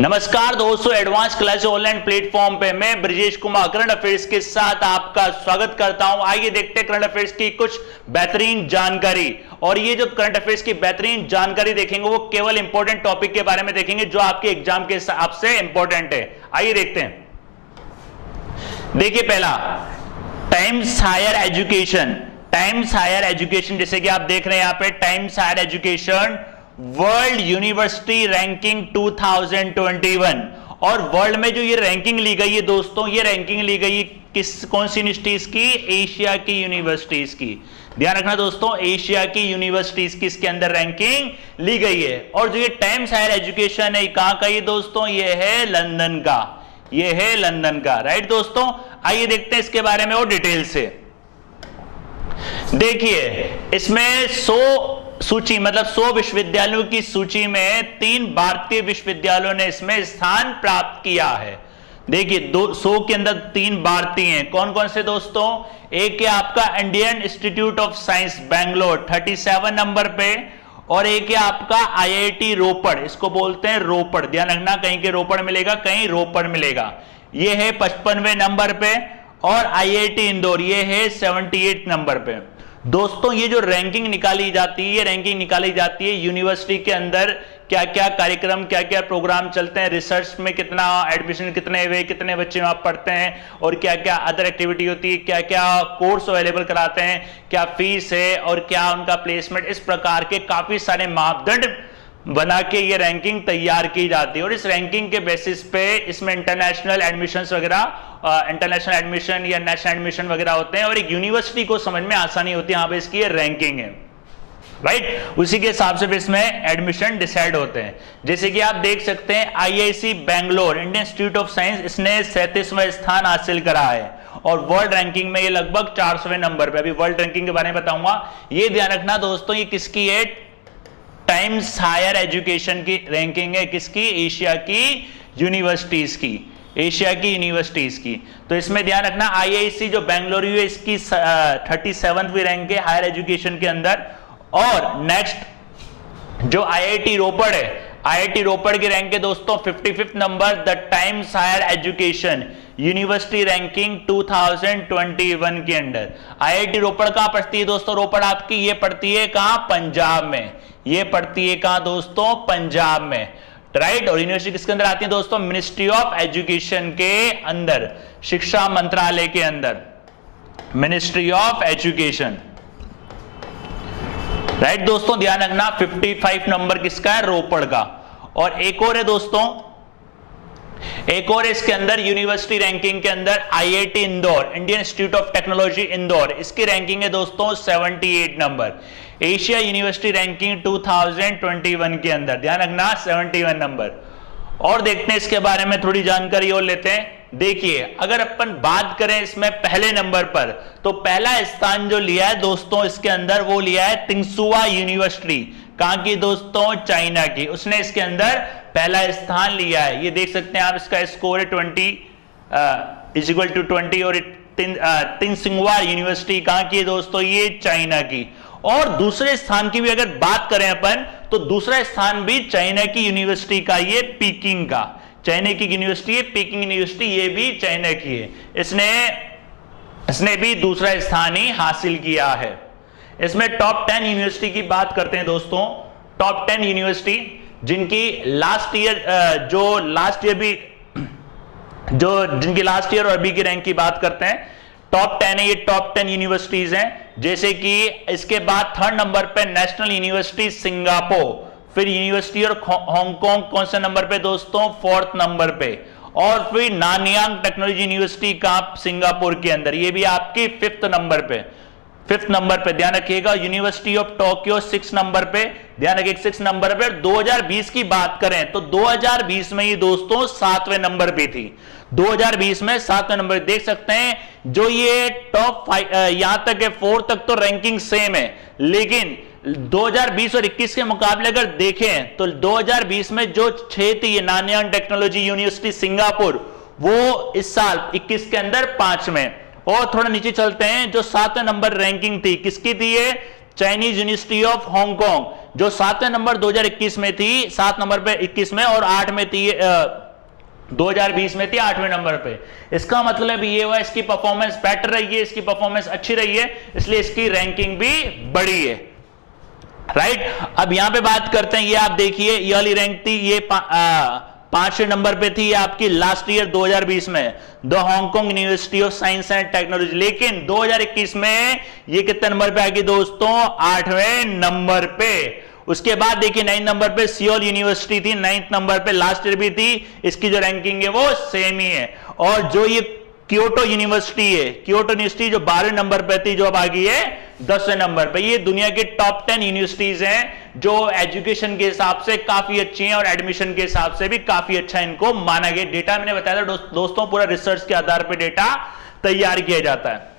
नमस्कार दोस्तों, advance class online platform पे मैं ब्रजेश कुमार करंट अफेयर्स के साथ आपका स्वागत करता हूं। आइए देखते हैं करंट अफेयर्स की कुछ बेहतरीन जानकारी। और ये जो करंट अफेयर्स की बेहतरीन जानकारी देखेंगे वो केवल इंपॉर्टेंट टॉपिक के बारे में देखेंगे जो आपके एग्जाम के हिसाब से इंपॉर्टेंट है। आइए देखते हैं। देखिए पहला, Times Higher Education. Times Higher Education जैसे कि आप देख रहे हैं यहां पे Times Higher Education world university ranking 2021। और वर्ल्ड में जो ये रैंकिंग ली गई है दोस्तों, ये रैंकिंग ली गई कौन सी यूनिवर्सिटीज की? एशिया की यूनिवर्सिटीज की। ध्यान रखना दोस्तों, एशिया की यूनिवर्सिटीज की इसके अंदर रैंकिंग ली गई है। और जो ये टाइम्स हायर एजुकेशन है कहां का? ये दोस्तों ये है लंदन का, ये है लंदन का। राइट दोस्तों, आइए देखते हैं इसके बारे में और डिटेल से। देखिए इसमें 100 विश्वविद्यालयों की सूची में 3 भारतीय विश्वविद्यालयों ने इसमें स्थान प्राप्त किया है। देखिए 100 के अंदर 3 भारतीय हैं। कौन कौन से दोस्तों? एक है आपका Indian institute of science Bangalore 37 number पे, और एक है आपका IIT रोपड़, इसको बोलते हैं रोपड़। ध्यान रखना, कहीं के रोपड़ मिलेगा, कहीं रोपड़ मिलेगा। ये है 55वें नंबर पे, और IIT इंदौर ये है 78 नंबर पे। दोस्तों ये जो रैंकिंग निकाली जाती है, ये रैंकिंग निकाली जाती है यूनिवर्सिटी के अंदर क्या क्या कार्यक्रम, क्या क्या प्रोग्राम चलते हैं, रिसर्च में कितना एडमिशन, कितने बच्चे वहां पढ़ते हैं, और क्या क्या अदर एक्टिविटी होती है, क्या क्या कोर्स अवेलेबल कराते हैं, क्या फीस है, और क्या उनका प्लेसमेंट। इस प्रकार के काफी सारे मापदंड बना के ये रैंकिंग तैयार की जाती है। और इस रैंकिंग के बेसिस पे इसमें इंटरनेशनल एडमिशंस वगैरह, इंटरनेशनल एडमिशन या नेशनल एडमिशन वगैरह होते हैं, और एक यूनिवर्सिटी को समझ में आसानी होती है, यहाँ पे इसकी रैंकिंग है। राइट, उसी के हिसाब से इसमें एडमिशन डिसाइड होते हैं। जैसे कि आप देख सकते हैं IIC Bangalore Indian institute of science, इसने 37वां स्थान हासिल करा है, और वर्ल्ड रैंकिंग में ये लगभग 400वें नंबर पे। अभी वर्ल्ड रैंकिंग के बारे में बताऊंगा। ये ध्यान रखना दोस्तों, ये किसकी है? टाइम्स हायर एजुकेशन की रैंकिंग है। किसकी? एशिया की यूनिवर्सिटीज की, एशिया की यूनिवर्सिटीज की। तो इसमें ध्यान रखना IIC जो बेंगलुरु है इसकी 37वीं रैंक है हायर एजुकेशन के अंदर। और नेक्स्ट जो IIT रोपड़ है, IIT रोपड़ की रैंक है दोस्तों 55 number, the Times Higher Education university ranking 2021 के अंडर। IIT रोपड़ कहां पड़ती है दोस्तों? रोपड़ आपकी ये पड़ती है कहां? पंजाब में। ये पड़ती है कहां दोस्तों? पंजाब में। राइट, और यूनिवर्सिटी किसके अंदर आती है दोस्तों? मिनिस्ट्री ऑफ एजुकेशन के अंदर, शिक्षा मंत्रालय के अंदर, मिनिस्ट्री ऑफ एजुकेशन। राइट दोस्तों, ध्यान रखना 55 नंबर किसका है? रोपड़ का। और एक और है दोस्तों, एक और इसके अंदर यूनिवर्सिटी रैंकिंग के अंदर IIT Indore Indian institute of technology Indore, इसकी रैंकिंग है दोस्तों 78 नंबर। एशिया यूनिवर्सिटी रैंकिंग 2021 के अंदर, ध्यान रखना 71 नंबर। और देखते हैं इसके बारे में थोड़ी जानकारी और लेते हैं। देखिए अगर अपन बात करें इसमें पहले नंबर पर, तो पहला स्थान जो लिया है दोस्तों इसके अंदर वो लिया है त्सिंगहुआ यूनिवर्सिटी। कहां की दोस्तों? चाइना की। उसने इसके अंदर पहला स्थान लिया है। ये देख सकते हैं आप, इसका स्कोर है 20 और त्सिंगहुआ यूनिवर्सिटी कहां की है दोस्तों? ये चाइना की। और दूसरे स्थान की भी अगर बात करें अपन, तो दूसरा स्थान भी चाइना की यूनिवर्सिटी का, ये पीकिंग का, चाइना की यूनिवर्सिटी है पीकिंग यूनिवर्सिटी, ये भी चाइना की है। इसने भी दूसरा स्थान ही हासिल किया है। इसमें टॉप 10 यूनिवर्सिटी की बात करते हैं दोस्तों। टॉप 10 यूनिवर्सिटी जिनकी लास्ट ईयर और अभी की रैंक की बात करते हैं, टॉप 10 है, ये टॉप 10 यूनिवर्सिटीज हैं। जैसे कि इसके बाद 3rd नंबर पे नेशनल यूनिवर्सिटी सिंगापुर, फिर यूनिवर्सिटी ऑफ हांगकांग कौन से नंबर पे दोस्तों? 4th नंबर पे, और फिर नानयांग टेक्नोलॉजी यूनिवर्सिटी का सिंगापुर के अंदर, ये भी आपकी 5th नंबर पे, 5th नंबर पे। ध्यान रखिएगा। यूनिवर्सिटी ऑफ टोक्यो 6 नंबर पे, ध्यान रखिए 6 नंबर पे। 2020 की बात करें तो 2020 में ही दोस्तों 7वें नंबर पे थी। 2020 में 7वें नंबर देख सकते हैं। जो ये टॉप 5 यहां तक है 4 तक तो रैंकिंग सेम है, लेकिन 2020 और 21 के मुकाबले अगर देखें तो 2020 में जो 6 थी नानयांग टेक्नोलॉजी यूनिवर्सिटी सिंगापुर, वो इस साल 21 के अंदर 5वें। और थोड़ा नीचे चलते हैं, जो 7वें नंबर रैंकिंग थी किसकी थी? ये चाइनीज यूनिवर्सिटी ऑफ हांगकांग, जो 7वें नंबर 2021 में थी, 7 नंबर पे 21 में, और 8 में थी 2020 में थी 8वें नंबर पे। इसका मतलब ये हुआ इसकी परफॉर्मेंस बेटर रही है, इसकी परफॉर्मेंस अच्छी रही है, इसलिए इसकी रैंकिंग भी बढ़ी है, राइट। अब यहां पे बात करते हैं, ये आप देखिए ये वाली रैंक थी, ये 5वें नंबर पे थी आपकी लास्ट ईयर 2020 में, the Hong Kong university of science and technology. लेकिन 2021 में ये कितने नंबर पे आ गई दोस्तों? 8वें नंबर पे। उसके बाद देखिए 9 नंबर पे सियोल यूनिवर्सिटी थी, 9th नंबर पे लास्ट ईयर भी थी, इसकी जो रैंकिंग है वो सेम ही है। और जो ये क्योटो यूनिवर्सिटी है, क्योटो यूनिवर्सिटी जो 12वें नंबर पे थी, जो अब आ गई है 10वें नंबर पे। ये दुनिया की टॉप 10 यूनिवर्सिटीज हैं जो एजुकेशन के हिसाब से काफी अच्छी हैं और एडमिशन के हिसाब से भी काफी अच्छा इनको माना गया। डेटा मैंने बताया था दोस्तों, पूरा रिसर्च के आधार पर डेटा तैयार किया जाता है।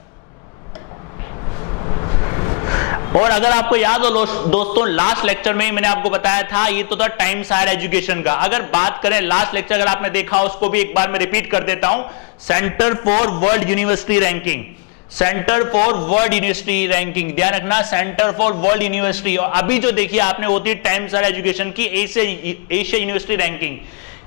और अगर आपको याद हो दोस्तों, लास्ट लेक्चर में मैंने आपको बताया था, ये तो था टाइम्स हायर एजुकेशन का। अगर बात करें लास्ट लेक्चर, अगर आपने देखा उसको भी एक बार मैं रिपीट कर देता हूं, centre for world university ranking, centre for world university ranking, ध्यान रखना, सेंटर फॉर वर्ल्ड यूनिवर्सिटी। और अभी जो देखिए आपने होती है टाइम्स हायर एजुकेशन की एशिया यूनिवर्सिटी रैंकिंग,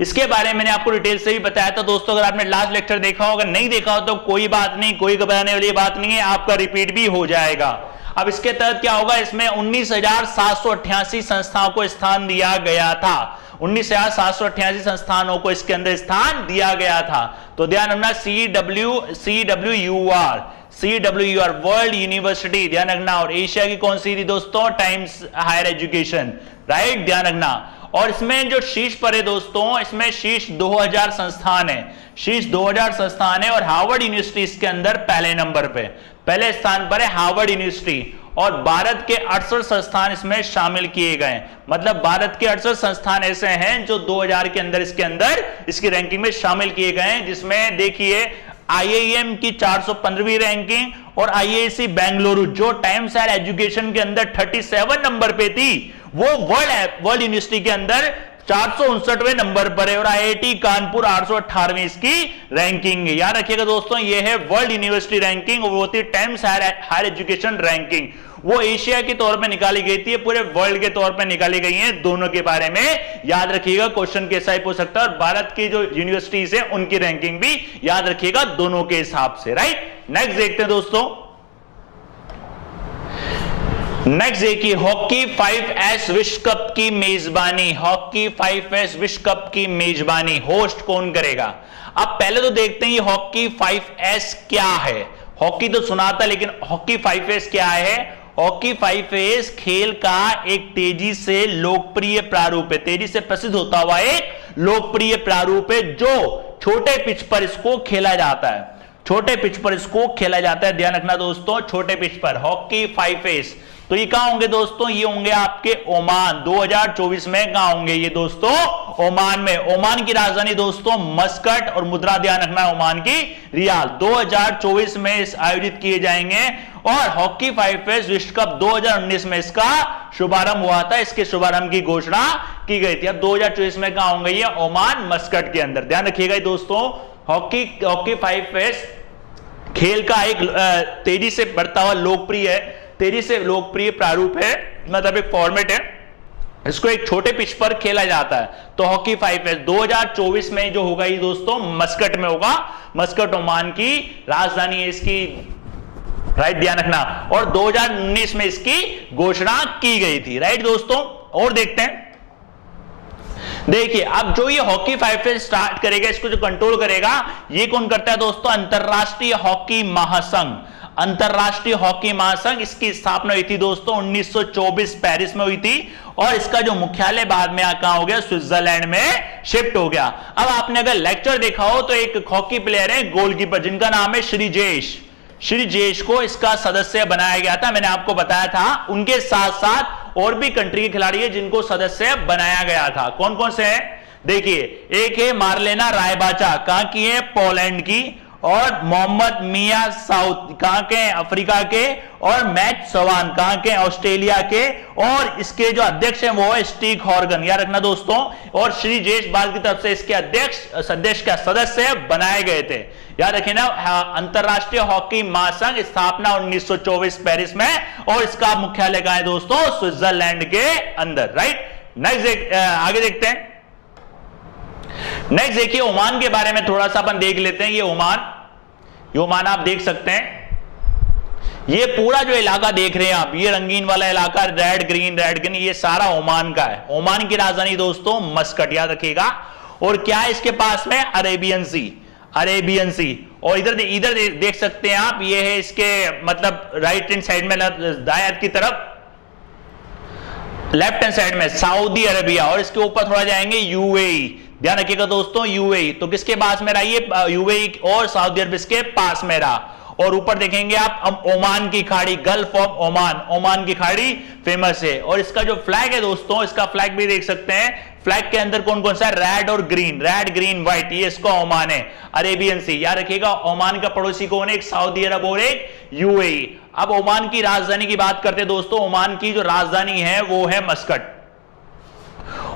इसके बारे में मैंने आपको डिटेल से भी बताया था दोस्तों। अगर आपने लास्ट लेक्चर देखा हो, अगर नहीं देखा हो तो कोई बात नहीं, कोई घबराने वाली बात नहीं है, आपका रिपीट भी हो जाएगा। अब इसके तहत क्या होगा, इसमें 19,788 संस्थाओं को स्थान दिया गया था, 19,788 संस्थानों को इसके अंदर स्थान दिया गया था। तो ध्यान रखना, CWUR वर्ल्ड यूनिवर्सिटी, ध्यान रखना। और एशिया की कौन सी थी दोस्तों? टाइम्स हायर एजुकेशन, राइट, ध्यान रखना। और इसमें जो शीर्ष पर है दोस्तों, इसमें शीर्ष 2000 संस्थान है, शीर्ष 2000 संस्थान है। और हार्वर्ड यूनिवर्सिटी इसके अंदर पहले नंबर पे, पहले स्थान पर है हार्वर्ड यूनिवर्सिटी। और भारत के 68 संस्थान इसमें शामिल किए गए, मतलब भारत के 68 संस्थान ऐसे हैं जो 2000 के अंदर इसके अंदर इसकी रैंकिंग में शामिल किए गए हैं। जिसमें देखिए IIM की 415वीं रैंकिंग और IISc बेंगलुरु जो टाइम्स हायर एजुकेशन के अंदर 37 नंबर पे थी, वो वर्ल्ड यूनिवर्सिटी के अंदर 459वें नंबर पर है। और IIT कानपुर 818वीं इसकी रैंकिंग है। याद रखिएगा दोस्तों, ये है वर्ल्ड यूनिवर्सिटी रैंकिंग, वो होती है टाइम्स हायर एजुकेशन रैंकिंग। वो एशिया के तौर पे निकाली गई थी, पूरे वर्ल्ड के तौर पे निकाली गई है। दोनों के बारे में याद रखिएगा, क्वेश्चन कैसा ही पूछ सकता है। और भारत की जो यूनिवर्सिटीज है उनकी रैंकिंग भी याद रखिएगा दोनों के हिसाब से, राइट। नेक्स्ट देखते हैं दोस्तों, नेक्स्ट देखिए हॉकी 5S विश्व कप की मेजबानी, हॉकी 5S विश्व कप की मेजबानी होस्ट कौन करेगा? अब पहले तो देखते हैं ये हॉकी 5S क्या है। हॉकी तो सुना था, लेकिन हॉकी 5S क्या है? हॉकी 5S खेल का एक तेजी से लोकप्रिय प्रारूप है, तेजी से प्रसिद्ध होता हुआ एक लोकप्रिय प्रारूप है, जो छोटे पिच पर इसको खेला जाता है, छोटे पिच पर इसको खेला जाता है। ध्यान रखना दोस्तों, छोटे पिच पर हॉकी 5S। तो ये कहां होंगे दोस्तों? ये होंगे आपके ओमान, 2024 में कहां होंगे ये दोस्तों? ओमान में। ओमान की राजधानी दोस्तों मस्कट, और मुद्रा ध्यान रखना है ओमान की रियाल। 2024 में इस आयोजित किए जाएंगे। और हॉकी 5S विश्व कप 2019 में इसका शुभारंभ हुआ था, इसके शुभारंभ की घोषणा की गई थी। अब 2024 में कहां होंगे ये? ओमान मस्कट के अंदर। ध्यान रखिएगा दोस्तों, हॉकी 5S खेल का एक तेजी से बढ़ता हुआ लोकप्रिय है, तेजी से लोकप्रिय प्रारूप है, मतलब एक फॉर्मेट है, इसको एक छोटे पिच पर खेला जाता है। तो हॉकी 5S 2024 में जो होगा ये दोस्तों मस्कट में होगा, मस्कट ओमान की राजधानी है इसकी, राइट, ध्यान रखना। और 2019 में इसकी घोषणा की गई थी, राइट दोस्तों। और देखते हैं, देखिए अब जो ये हॉकी 5S स्टार्ट करेगा, इसको जो कंट्रोल करेगा, ये कौन करता है दोस्तों? अंतरराष्ट्रीय हॉकी महासंघ, अंतरराष्ट्रीय हॉकी महासंघ। इसकी स्थापना हुई थी दोस्तों 1924 पेरिस में हुई थी। और इसका जो मुख्यालय बाद में कहां हो गया? स्विट्जरलैंड में शिफ्ट हो गया। अब आपने अगर लेक्चर देखा हो तो एक हॉकी प्लेयर है गोलकीपर, जिनका नाम है श्रीजेश, श्रीजेश को इसका सदस्य बनाया गया था, मैंने आपको बताया था। उनके साथ साथ और भी कंट्री के खिलाड़ी है जिनको सदस्य बनाया गया था। कौन कौन से हैं? देखिए, एक है मार्लेना रायबाचा, कहां की है? पोलैंड की। और मोहम्मद मियां साउथ कहां के हैं, अफ्रीका के, और मैट सवान कहां के, ऑस्ट्रेलिया के, और इसके जो अध्यक्ष हैं वो है स्टीक हॉर्गन, याद रखना दोस्तों, और श्री जयेश बाल की तरफ से इसके अध्यक्ष का सदस्य बनाए गए थे। याद रखिए ना, अंतरराष्ट्रीय हॉकी महासंघ स्थापना 1924 पेरिस में, और इसका मुख्यालय कहां है दोस्तों, स्विट्जरलैंड के अंदर, राइट। नेक्स्ट आगे देखते हैं। नेक्स्ट देखिए ओमान के बारे में थोड़ा सा अपन देख लेते हैं। ये ओमान आप देख सकते हैं, ये पूरा जो इलाका देख रहे हैं आप, ये रंगीन वाला इलाका रेड ग्रीन, ये सारा ओमान का है। ओमान की राजधानी दोस्तों मस्कट, याद रखिएगा। और क्या है इसके पास में, अरेबियन सी। और इधर देख सकते हैं आप, ये है इसके मतलब राइट हैंड साइड में, दाएं हाथ की तरफ लेफ्ट हैंड साइड में सऊदी अरेबिया, और इसके ऊपर थोड़ा जाएंगे यूएई, ध्यान रखिएगा दोस्तों यूएई। तो किसके पास में रहा ये, यूएई और सऊदी अरब के पास में रहा। और ऊपर देखेंगे आप ओमान की खाड़ी, गल्फ ऑफ ओमान की खाड़ी फेमस है। और इसका जो फ्लैग है दोस्तों, इसका फ्लैग भी देख सकते हैं, फ्लैग के अंदर कौन कौन सा, रेड ग्रीन व्हाइट, ये इसका ओमान है। अरेबियन सी, याद रखिएगा। ओमान का पड़ोसी कौन है, एक सऊदी अरब और एक यूएई। अब ओमान की राजधानी की बात करते हैं दोस्तों, ओमान की जो राजधानी है वो है मस्कट।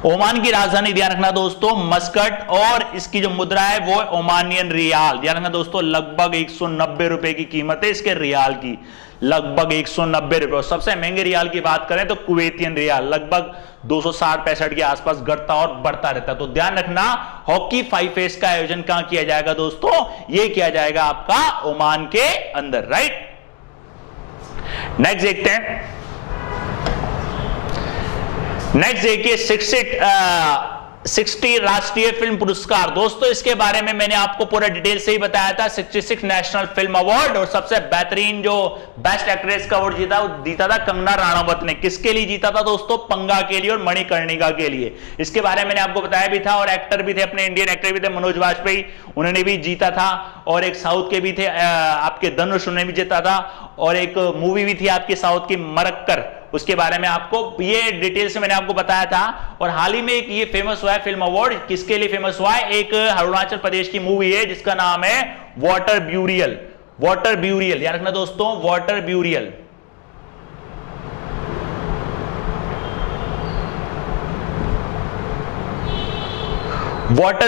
ओमान की राजधानी ध्यान रखना दोस्तों मस्कट, और इसकी जो मुद्रा है वो ओमानियन रियाल, ध्यान रखना दोस्तों, लगभग 190 रुपए की कीमत है इसके रियाल की, लगभग 190 रुपए। और सबसे महंगे रियाल की बात करें तो कुवैतियन रियाल, लगभग 260-65 के आसपास घटता और बढ़ता रहता है। तो ध्यान रखना, हॉकी 5 फेस का आयोजन कहां किया जाएगा दोस्तों, ये किया जाएगा आपका ओमान के अंदर, राइट। नेक्स्ट देखते हैं। नेक्स्ट देखिए 60 राष्ट्रीय फिल्म पुरस्कार। दोस्तों इसके बारे में मैंने आपको पूरा डिटेल से ही बताया था। 66 नेशनल फिल्म अवार्ड, और सबसे बेहतरीन जो बेस्ट एक्ट्रेस का अवार्ड जीता था कंगना राणावत ने। किसके लिए जीता था दोस्तों, पंगा के लिए और मणिकर्णिका के लिए। इसके बारे में मैंने आपको बताया भी था। और एक्टर भी थे, अपने इंडियन एक्टर भी थे मनोज वाजपेयी, उन्होंने भी जीता था। और एक साउथ के भी थे आपके धनुष, उन्होंने भी जीता था। और एक मूवी भी थी आपकी साउथ की मरक्कर, उसके बारे में आपको ये डिटेल से मैंने आपको बताया था। और हाल ही में एक ये फेमस हुआ है फिल्म अवार्ड, किसके लिए फेमस हुआ है, एक अरुणाचल प्रदेश की मूवी है जिसका नाम है वाटर ब्यूरियल, याद रखना दोस्तों, वाटर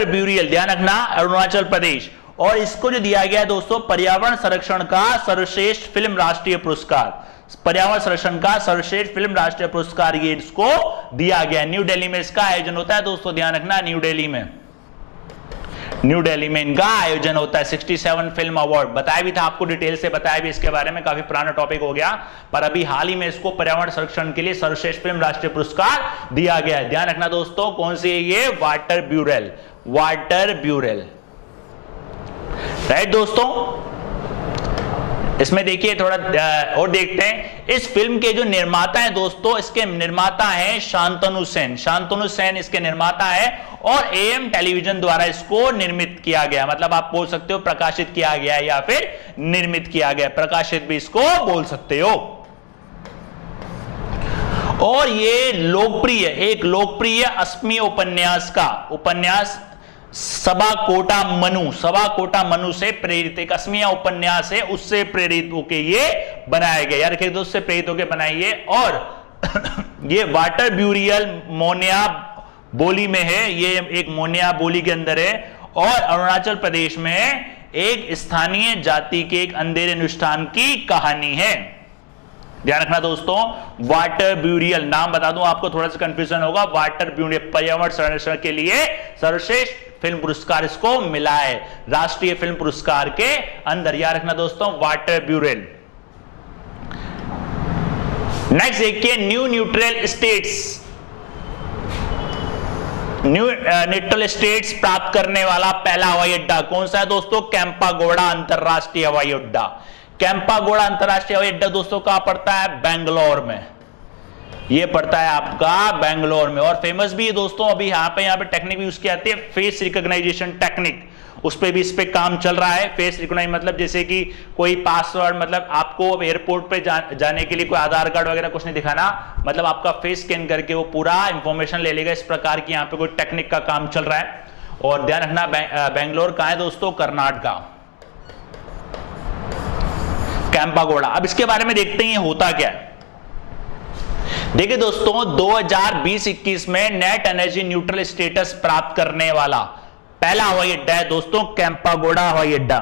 ब्यूरियल, ध्यान रखना, अरुणाचल प्रदेश। और इसको जो दिया गया है दोस्तों पर्यावरण संरक्षण का सर्वश्रेष्ठ फिल्म राष्ट्रीय पुरस्कार, पर्यावरण संरक्षण का सर्वश्रेष्ठ फिल्म राष्ट्रीय पुरस्कार ये इसको दिया गया। न्यू दिल्ली में इसका आयोजन होता है दोस्तों, ध्यान रखना, न्यू दिल्ली में इनका आयोजन होता है। 67 फिल्म अवार्ड बताया भी था आपको, डिटेल से बताया भी इसके बारे में, काफी पुराना टॉपिक हो गया, पर अभी हाल ही में इसको पर्यावरण संरक्षण के लिए सर्वश्रेष्ठ फिल्म राष्ट्रीय पुरस्कार दिया गया है। ध्यान रखना दोस्तों, कौन सी है ये, वाटर ब्यूरेल, राइट दोस्तों। इसमें देखिए थोड़ा और देखते हैं। इस फिल्म के जो निर्माता हैं दोस्तों, इसके निर्माता हैं शांतनु सेन इसके निर्माता है। और एएम टेलीविजन द्वारा इसको निर्मित किया गया, मतलब आप बोल सकते हो प्रकाशित किया गया या फिर निर्मित किया गया, प्रकाशित भी इसको बोल सकते हो। और ये लोकप्रिय असमी उपन्यास सभा कोटा मनु से प्रेरित एक असमिया उपन्यास है, उससे प्रेरित होके ये बनाया गया, यार देखिए उससे प्रेरित होके बनाइए। और ये वाटर ब्यूरियल मोनिया बोली में है, ये एक मोनिया बोली के अंदर है। और अरुणाचल प्रदेश में एक स्थानीय जाति के एक अंधेरे अनुष्ठान की कहानी है। ध्यान रखना दोस्तों, वाटर ब्यूरियल, नाम बता दूं आपको, थोड़ा सा कंफ्यूजन होगा। वाटर ब्यूरियल पर्यावरण संरक्षण के लिए सर्वश्रेष्ठ फिल्म पुरस्कार इसको मिला है राष्ट्रीय फिल्म पुरस्कार के अंदर, याद रखना दोस्तों, वाटर ब्यूरियल। नेक्स्ट देखिए न्यूट्रल स्टेट्स प्राप्त करने वाला पहला हवाई अड्डा कौन सा है दोस्तों, कैंपागोड़ा अंतरराष्ट्रीय हवाई अड्डा। कैंपागोड़ा अंतरराष्ट्रीय हवाई अड्डा दोस्तों कहां पड़ता है, बेंगलोर में, ये पड़ता है आपका बेंगलोर में। और फेमस भी है दोस्तों, अभी यहाँ पे टेक्निक यूज की जाती है, फेस रिकॉग्नाइजेशन टेक्निक, उस पे भी इस पे काम चल रहा है। फेस रिकॉग्नाइज मतलब जैसे कि कोई पासवर्ड, मतलब आपको एयरपोर्ट पे जाने के लिए कोई आधार कार्ड वगैरह कुछ नहीं दिखाना, मतलब आपका फेस स्कैन करके वो पूरा इंफॉर्मेशन ले लेगा। इस प्रकार की यहाँ पे कोई टेक्निक का काम चल रहा है। और ध्यान रखना बेंगलोर कहाँ है दोस्तों, कर्नाटका, कैंपागोड़ा। अब इसके बारे में देखते हैं ये होता क्या है। देखिए दोस्तों, 2020-21 में नेट एनर्जी न्यूट्रल स्टेटस प्राप्त करने वाला पहला हवाई अड्डा है दोस्तों कैंपागोड़ा हवाई अड्डा।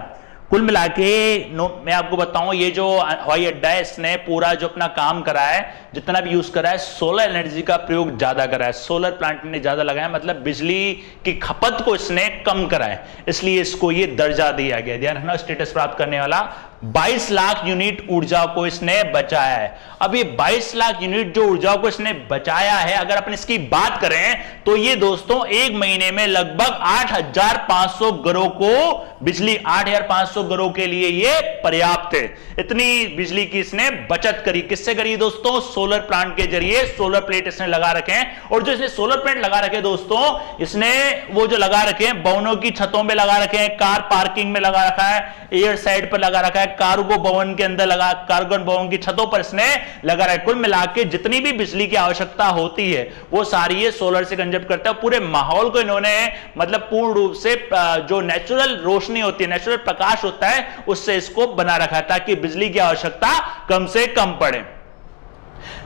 कुल मिला के मैं आपको बताऊं, ये जो हवाई अड्डा है इसने पूरा जो अपना काम करा है, जितना भी यूज करा है, सोलर एनर्जी का प्रयोग ज्यादा करा है, सोलर प्लांट ने ज्यादा लगाया, मतलब बिजली की खपत को इसने कम करा है, इसलिए इसको ये दर्जा दिया गया। ध्यान रखना, स्टेटस प्राप्त करने वाला 22 लाख यूनिट ऊर्जा को इसने बचाया है। अब ये 22 लाख यूनिट जो ऊर्जा को इसने बचाया है, अगर अपन इसकी बात करें तो ये दोस्तों एक महीने में लगभग 8,500 घरों को बिजली, 8,500 घरों के लिए ये पर्याप्त है। इतनी बिजली की इसने बचत करी। किससे करी दोस्तों? सोलर प्लांट के जरिए। सोलर प्लेट इसने लगा रखे हैं, और जो इसने सोलर प्लेट लगा रखे दोस्तों, इसने वो जो लगा रखे हैं भवनों की छतों में लगा रखे हैं, कार पार्किंग में लगा रखा है, एयर साइड पर लगा रखा है, कार्गो भवन के अंदर लगा, कार्गो भवन की छतों पर इसने लगा रहा है। कुल मिला के जितनी भी बिजली की आवश्यकता होती है वो सारी ये सोलर से कंजप्ट करता है। पूरे माहौल को इन्होंने मतलब पूर्ण रूप से जो नेचुरल रोशनी होती है, नेचुरल प्रकाश होता है, उससे इसको बना रखा है ताकि बिजली की आवश्यकता कम से कम पड़े।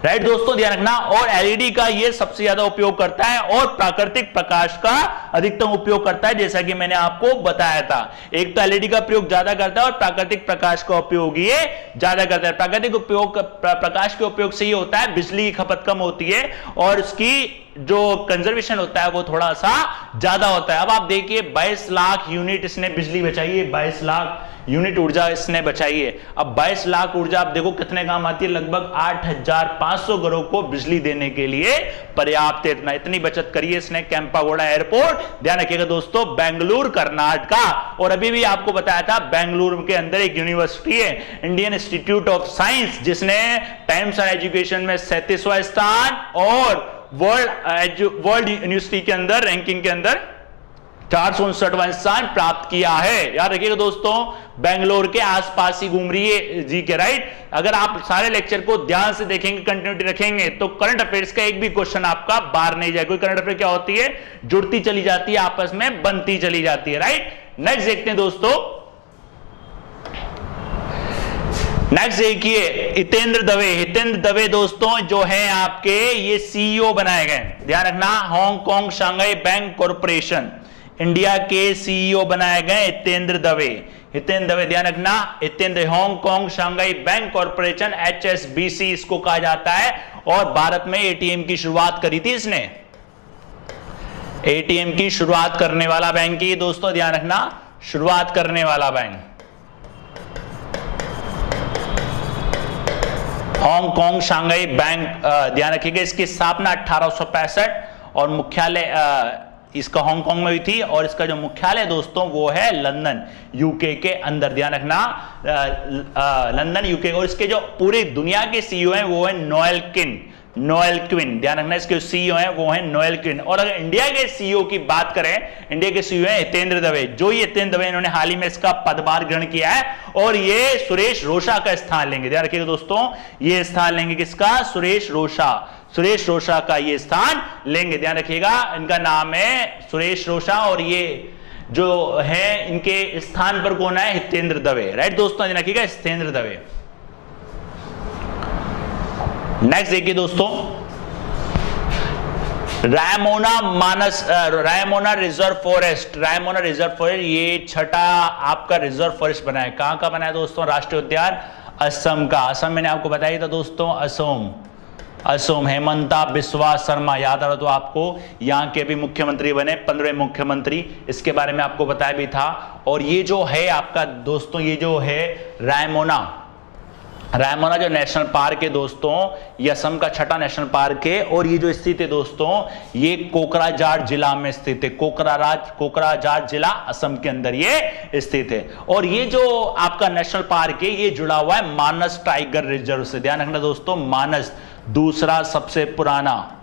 राइट दोस्तों, ध्यान रखना। और एलईडी का ये सबसे ज्यादा उपयोग करता है और प्राकृतिक प्रकाश का अधिकतम उपयोग करता है, जैसा कि मैंने आपको बताया था। एक तो एलईडी का प्रयोग ज्यादा करता है और प्राकृतिक प्रकाश का उपयोग ये ज्यादा करता है। प्राकृतिक उपयोग, प्रकाश के उपयोग से ये होता है बिजली की खपत कम होती है और उसकी जो कंजर्वेशन होता है वो थोड़ा सा ज्यादा होता है। अब आप देखिए 22 लाख यूनिट इसने बिजली बचाई है, 22 लाख यूनिट ऊर्जा इसने बचाई है। अब 22 लाख ऊर्जा आप देखो कितने काम आती है, लगभग 8,500 घरों को बिजली देने के लिए पर्याप्त है। इतनी बचत करी है इसने कैंपागोड़ा एयरपोर्ट। ध्यान रखिएगा दोस्तों, बेंगलुरु कर्नाटका। और अभी भी आपको बताया था बेंगलुरु के अंदर एक यूनिवर्सिटी है, इंडियन इंस्टीट्यूट ऑफ साइंस, जिसने टाइम्स ऑफ एजुकेशन में 37वां स्थान और वर्ल्ड यूनिवर्सिटी के अंदर रैंकिंग के अंदर 459वां स्थान प्राप्त किया है। याद रखिएगा दोस्तों, बेंगलोर के आसपास ही घूम रही है जी के। राइट, अगर आप सारे लेक्चर को ध्यान से देखेंगे, कंटिन्यूटी रखेंगे, तो करंट अफेयर्स का एक भी क्वेश्चन आपका बाहर नहीं जाएगा। करंट अफेयर क्या होती है? जुड़ती चली जाती है, आपस में बनती चली जाती है। राइट, नेक्स्ट देखते हैं दोस्तों। नेक्स्ट देखिए हितेंद्र दवे। हितेंद्र दवे दोस्तों जो है आपके ये सीईओ बनाए गए। ध्यान रखना, Hong Kong Shanghai bank corporation India के सीईओ बनाए गए हितेंद्र दवे। हितेंद्र दवे, ध्यान रखना, Hitendra, Hong Kong Shanghai bank corporation HSBC इसको कहा जाता है। और भारत में एटीएम की शुरुआत करी थी इसने। एटीएम की शुरुआत करने वाला बैंक ही दोस्तों, ध्यान रखना, शुरुआत करने वाला बैंक हांगकांग शांघाई बैंक। ध्यान रखिएगा, इसकी स्थापना 1865 और मुख्यालय इसका हांगकांग में हुई थी, और इसका जो मुख्यालय दोस्तों वो है लंदन यूके के अंदर। ध्यान रखना, लंदन यूके। और इसके जो पूरी दुनिया के सीईओ हैं वो है नोएल क्विन। ध्यान रखना, इसके सीईओ हैं वो है नोएल क्विन। और अगर इंडिया के सीईओ की बात करें, इंडिया के सीईओ है हितेंद्र दवे। जो ये हितेंद्र दवे, इन्होंने हाल ही में इसका पदभार ग्रहण किया है और ये सुरेश रोशा का स्थान लेंगे। ध्यान रखिएगा दोस्तों, ये स्थान लेंगे किसका? सुरेश रोशा। सुरेश रोशा का ये स्थान लेंगे। ध्यान रखिएगा, इनका नाम है सुरेश रोशा और ये जो है इनके स्थान पर कौन है? हितेंद्र दवे। राइट दोस्तों, ध्यान रखिएगा, हितेंद्र दवे। नेक्स्ट देखिए दोस्तों, Raimona reserve forest. Raimona reserve forest ये छठा आपका रिजर्व फॉरेस्ट बना है। कहां का बना है दोस्तों? राष्ट्रीय उद्यान असम का। असम मैंने आपको बताया था दोस्तों, असम हेमंता बिस्वा शर्मा, याद आ रहा तो आपको, यहाँ के भी मुख्यमंत्री बने, 15वें मुख्यमंत्री, इसके बारे में आपको बताया भी था। और ये जो है आपका दोस्तों, ये जो है रायमोना जो नेशनल पार्क है दोस्तों, ये असम का छठा नेशनल पार्क है। और ये जो स्थित है दोस्तों, ये कोकराझार जिला में स्थित है। कोकराझार जिला असम के अंदर ये स्थित है। और ये जो आपका नेशनल पार्क है ये जुड़ा हुआ है मानस टाइगर रिजर्व से। ध्यान रखना दोस्तों, मानस दूसरा सबसे पुराना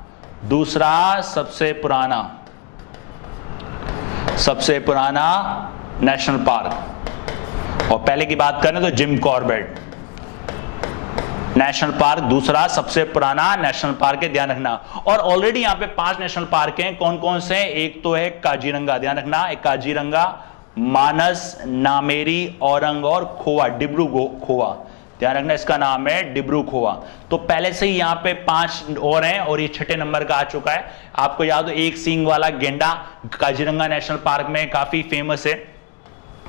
नेशनल पार्क। और पहले की बात करें तो जिम कॉर्बेट नेशनल पार्क दूसरा सबसे पुराना नेशनल पार्क है। ध्यान रखना, और ऑलरेडी यहाँ पे 5 नेशनल पार्क हैं। कौन कौन से? एक तो है काजीरंगा। ध्यान रखना, एक काजीरंगा, मानस, नामेरी, औरंग और खोवा, डिब्रू खोवा। ध्यान रखना, इसका नाम है डिब्रू-खोआ। तो पहले से ही यहाँ पे 5 और हैं और ये 6ठे नंबर का आ चुका है। आपको याद हो एक सींग वाला गेंडा काजीरंगा नेशनल पार्क में काफी फेमस है,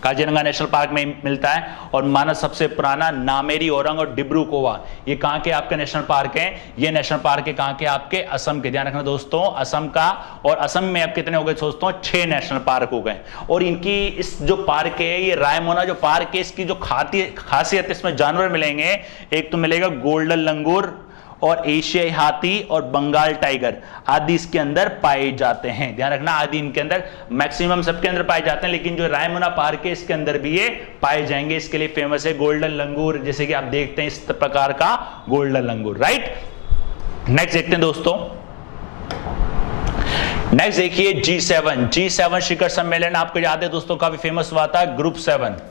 काजीरंगा नेशनल पार्क में मिलता है। और माना सबसे पुराना नामेरी ओरंग और डिब्रू-खोआ, ये कहां के आपके नेशनल पार्क हैं? ये नेशनल पार्क है कहां के? आपके असम के। ध्यान रखना दोस्तों, असम का। और असम में अब कितने हो गए दोस्तों? 6 नेशनल पार्क हो गए। और इनकी इस जो पार्क है, ये रायमोना जो पार्क है, इसकी जो खासियत इसमें जानवर मिलेंगे, एक तो मिलेगा गोल्डन लंगूर और एशियाई हाथी और बंगाल टाइगर आदि इसके अंदर पाए जाते हैं। ध्यान रखना, आदि इनके अंदर मैक्सिमम सबके अंदर पाए जाते हैं, लेकिन जो रायमोना पार्क है इसके अंदर भी ये पाए जाएंगे। इसके लिए फेमस है गोल्डन लंगूर, जैसे कि आप देखते हैं इस प्रकार का गोल्डन लंगूर, राइट। नेक्स्ट देखते हैं दोस्तों, नेक्स्ट देखिए G7 शिखर सम्मेलन। आपको याद है दोस्तों, काफी फेमस हुआ था ग्रुप 7,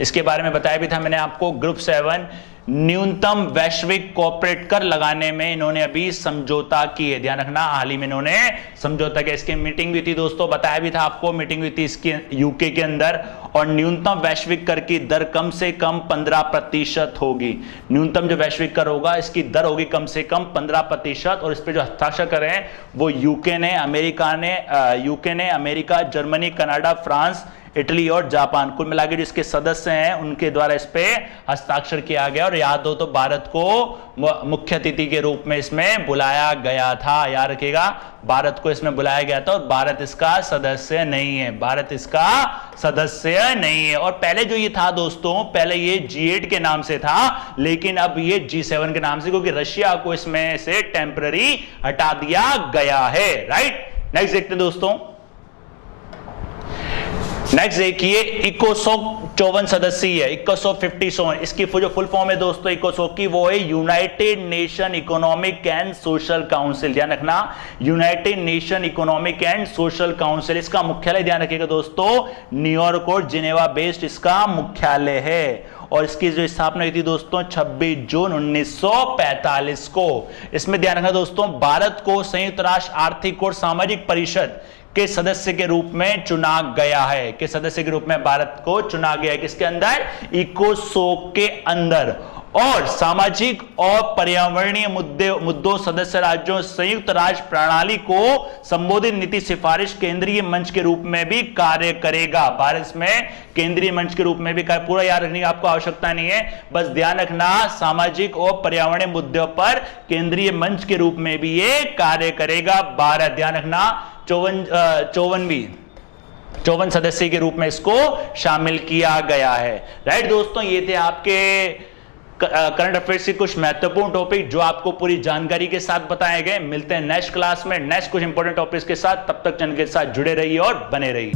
इसके बारे में बताया भी था मैंने आपको। ग्रुप 7 न्यूनतम वैश्विक कॉर्पोरेट कर लगाने में इन्होंने अभी समझौता की है। ध्यान रखना, हाल ही में इन्होंने समझौता किया। इसकी मीटिंग भी थी दोस्तों, बताया भी था आपको, मीटिंग हुई थी इसकी यूके के अंदर। और न्यूनतम वैश्विक कर की दर कम से कम 15% होगी। न्यूनतम जो वैश्विक कर होगा इसकी दर होगी कम से कम 15%। और इस पे जो हस्ताक्षर कर रहे हैं वो यूके ने, America, Germany, Canada, France, Italy और जापान, कुल मिलाकर जो इसके सदस्य हैं उनके द्वारा इस पे हस्ताक्षर किया गया। और याद हो तो भारत को मुख्य अतिथि के रूप में इसमें बुलाया गया था। याद रखिएगा, भारत को इसमें बुलाया गया था और भारत इसका सदस्य नहीं है, भारत इसका सदस्य नहीं है। और पहले जो ये था दोस्तों, पहले ये G8 के नाम से था, लेकिन अब ये G7 के नाम से, क्योंकि रशिया को इसमें से टेम्पररी हटा दिया गया है, राइट। नेक्स्ट देखते हैं दोस्तों, नेक्स्ट देखिए इकोसोक 54 सदस्यीय है, इकोसोक इसकी जो फुल फॉर्म है दोस्तों इकोसोक की, वो है United nation economic and social council. ध्यान रखना, United nation economic and social council. इसका मुख्यालय ध्यान रखिएगा दोस्तों न्यूयॉर्क और जिनेवा बेस्ड इसका मुख्यालय है। और इसकी जो स्थापना हुई थी दोस्तों 26 जून 1945 को। इसमें ध्यान रखना दोस्तों, भारत को संयुक्त राष्ट्र आर्थिक और सामाजिक परिषद के सदस्य के रूप में चुना गया है, के सदस्य के रूप में भारत को चुना गया है। किसके अंदर? इकोसोक के अंदर। और सामाजिक और पर्यावरणीय मुद्दों सदस्य राज्यों संयुक्त राष्ट्र प्रणाली को संबोधित नीति सिफारिश केंद्रीय मंच के रूप में भी कार्य करेगा। भारत में केंद्रीय मंच के रूप में भी कार्य, पूरा याद रखने की आपको आवश्यकता नहीं है, बस ध्यान रखना सामाजिक और पर्यावरणीय मुद्दों पर केंद्रीय मंच के रूप में भी ये कार्य करेगा भारत। ध्यान रखना, 54 सदस्य के रूप में इसको शामिल किया गया है, राइट दोस्तों। ये थे आपके करंट अफेयर्स के कुछ महत्वपूर्ण टॉपिक जो आपको पूरी जानकारी के साथ बताए गए। मिलते हैं नेक्स्ट क्लास में नेक्स्ट कुछ इंपॉर्टेंट टॉपिक्स के साथ, तब तक चैनल के साथ जुड़े रहिए और बने रहिए।